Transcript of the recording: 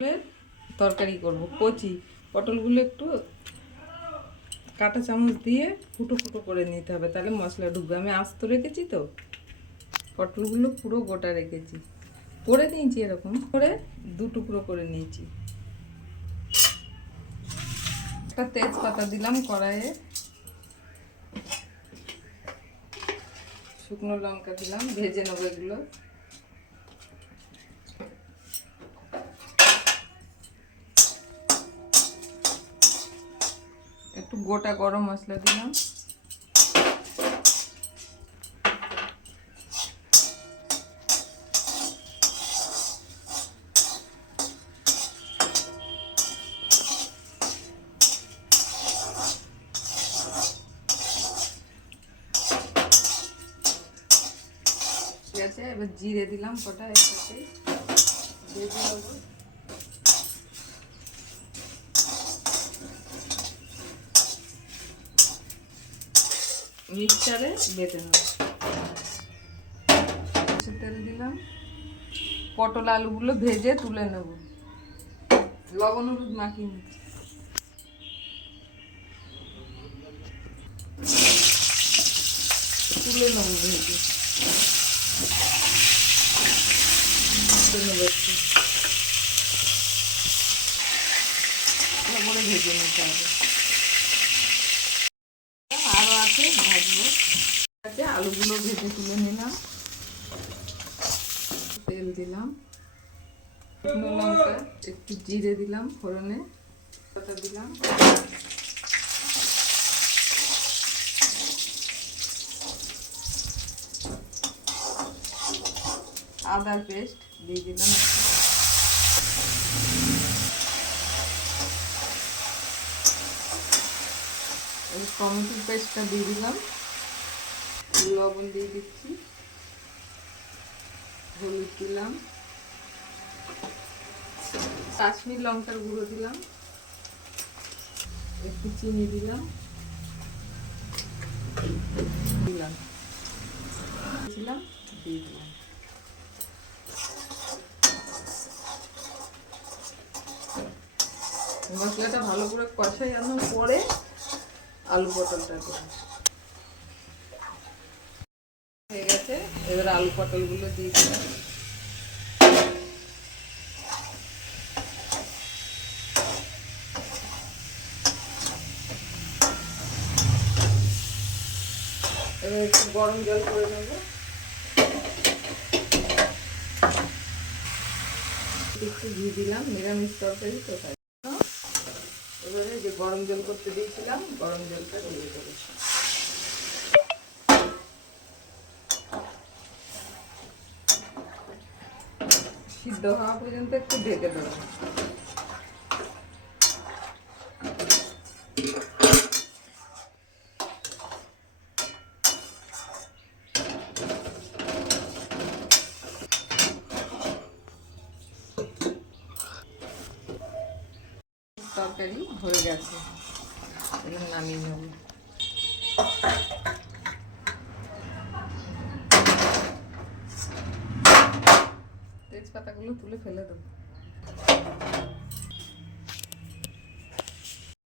তরকারি করব কচি পটলগুলো একটু কাঁটা চামচ দিয়ে ফুটো ফুটো করে নিতে হবে, তাহলে মশলা ঢুকবে। আমি আস্ত রেখেছি তো, পটলগুলো পুরো গোটা রেখেছি, করে নিয়েছি এরকম করে দু টুকরো করে নিয়েছি। একটা তেজপাতা দিলাম কড়াইয়ে, শুকনো লঙ্কা দিলাম, ভেজে নেবো এগুলো। একটু গোটা গরম মশলা দিলাম, ঠিক আছে। এবার জিরে দিলাম কটা একসাথে দিয়ে দেবো, মিক্সচারে বেটে নেব। তেল দিলাম, পটল আলুগুলো ভেজে তুলে নেব, লবণ হলুদ মাখিয়ে নিচ্ছি। তুলে নেব ভেজে, তারপরে ভেজে নিতে হবে। আরও আছে ভাজবো। আলুগুলো ভেজে তুলে নিলাম, তেল দিলাম, শুকনো লঙ্কা একটু জিরে দিলাম ফোড়নে, পাতা দিলাম, আদার পেস্ট দিয়ে দিলাম, টমেটোর পেস্টটা দিয়ে দিলাম, লবণ দিয়ে দিচ্ছি, হলুদ দিলাম, কাশ্মীর লঙ্কার গুঁড়ো দিলাম, একটু চিনি দিলাম, দিলাম দিয়ে দিলাম। মশলাটা ভালো করে কষাই আনার পরে আলু পটলটা দিলাম। হয়ে গেছে, এবার আলু পটলগুলো দিয়ে দিলাম। এবার একটু গরম জল করে নেব, একটু ঘি দিলাম, নিরামিষ তরকারি তো তাই। এবারে যে গরম জল করতে দিয়েছিলাম, গরম জলটা দিয়ে দেবো, সিদ্ধ হওয়া পর্যন্ত একটু ঢেকে দেবো। তরকারি হয়ে গেছে, এবার নামিয়ে নেব। তেজপাতাগুলো তুলে ফেলে দেবো।